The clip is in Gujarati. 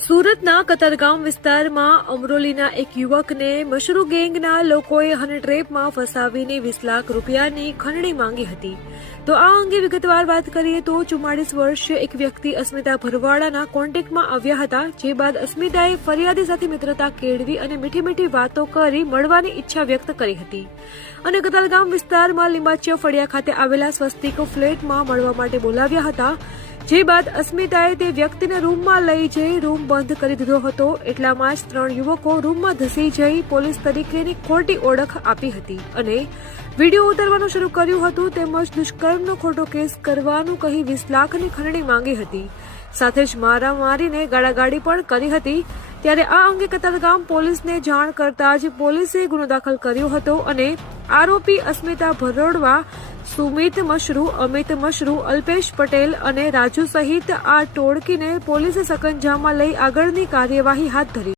સુરતના કતારગામ વિસ્તારમાં અમરોલીના એક યુવકને મશરૂ ગેંગના લોકોએ હની ટ્રેપમાં ફસાવીને વીસ લાખ રૂપિયાની ખંડણી માંગી હતી. તો આ અંગે વિગતવાર વાત કરીએ તો ચુમ્માળીસ વર્ષીય એક વ્યક્તિ અસ્મિતા ભરવાડાના કોન્ટેક્ટમાં આવ્યા હતા, જે બાદ અસ્મિતાએ ફરિયાદી સાથે મિત્રતા કેળવી અને મીઠી મીઠી વાતો કરી મળવાની ઈચ્છા વ્યક્ત કરી હતી. અને કતારગામ વિસ્તારમાં લીંબાચિયા ફળિયા ખાતે આવેલા સ્વસ્તિકો ફ્લેટમાં મળવા માટે બોલાવ્યા હતા. જે બાદ અસ્મિતાએ તે વ્યક્તિને રૂમમાં લઈ જઈ રૂમ બંધ કરી દીધો હતો. એટલામાં જ ત્રણ યુવકો રૂમમાં ધસી જઈ પોલીસ તરીકેની ખોટી ઓળખ આપી હતી અને વીડિયો ઉતારવાનું શરૂ કર્યું હતું તેમજ દુષ્કર્મનો ખોટો કેસ કરવાનું કહી વીસ લાખની ખંડણી માંગી હતી. સાથે જ મારા મારીને ગાળાગાડી પણ કરી હતી. ત્યારે આ અંગે કતારગામ પોલીસને જાણ કરતા જ પોલીસે ગુનો દાખલ કર્યો હતો અને આરોપી અસ્મિતા ભરોડવા સુમિત મશરૂ, અમિત મશરૂ, અલ્પેશ પટેલ અને રાજુ સહિત આ ટોળકીને પોલીસે સકંજામાં લઈ આગળની કાર્યવાહી હાથ ધરી.